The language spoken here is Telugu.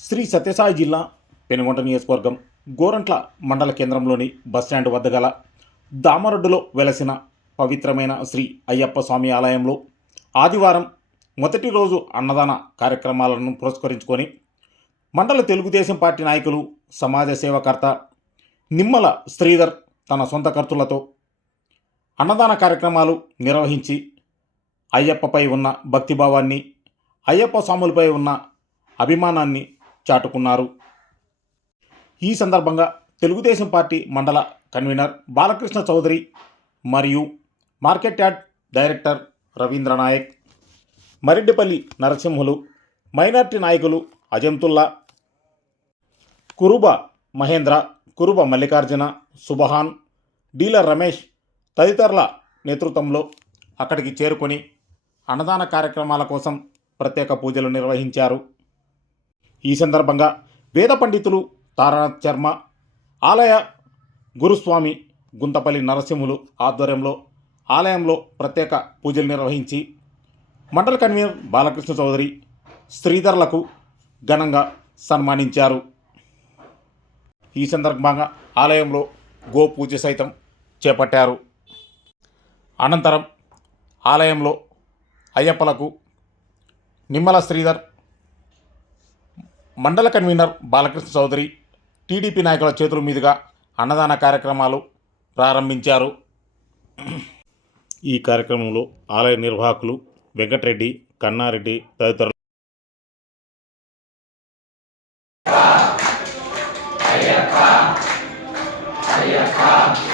శ్రీ సత్యసాయి జిల్లా పెనుగొండ నియోజకవర్గం గోరంట్ల మండల కేంద్రంలోని బస్టాండ్ వద్ద గల దామరొడ్డులో వెలసిన పవిత్రమైన శ్రీ అయ్యప్ప స్వామి ఆలయంలో ఆదివారం మొదటి రోజు అన్నదాన కార్యక్రమాలను పురస్కరించుకొని మండల తెలుగుదేశం పార్టీ నాయకులు సమాజ సేవకర్త నిమ్మల శ్రీధర్ తన సొంత ఖర్చులతో అన్నదాన కార్యక్రమాలు నిర్వహించి అయ్యప్పపై ఉన్న భక్తిభావాన్ని అయ్యప్ప స్వాములపై ఉన్న అభిమానాన్ని చాటుకున్నారు. ఈ సందర్భంగా తెలుగుదేశం పార్టీ మండల కన్వీనర్ బాలకృష్ణ చౌదరి మరియు market yard director Ravindra Naik Mariddipalli Narasimhulu minority నాయకులు అజంతుల్లా కురుబ మహేంద్ర కురుబ మల్లికార్జున సుబహాన్ డీలర్ రమేష్ తదితరుల నేతృత్వంలో అక్కడికి చేరుకొని అన్నదాన కార్యక్రమాల కోసం ప్రత్యేక పూజలు నిర్వహించారు. ఈ సందర్భంగా వేద పండితులు తారానాథ్ శర్మ ఆలయ గురుస్వామి గుంతపల్లి నరసింహులు ఆధ్వర్యంలో ఆలయంలో ప్రత్యేక పూజలు నిర్వహించి మండల కన్వీనర్ బాలకృష్ణ చౌదరి శ్రీధర్లకు ఘనంగా సన్మానించారు. ఈ సందర్భంగా ఆలయంలో గోపూజ సైతం చేపట్టారు. అనంతరం ఆలయంలో అయ్యప్పలకు నిమ్మల శ్రీధర్ మండల కన్వీనర్ బాలకృష్ణ చౌదరి టీడీపీ నాయకుల చేతుల మీదుగా అన్నదాన కార్యక్రమాలు ప్రారంభించారు ఈ కార్యక్రమంలో ఆలయ నిర్వాహకులు వెంకటరెడ్డి కన్నారెడ్డి తదితరులు Yeah.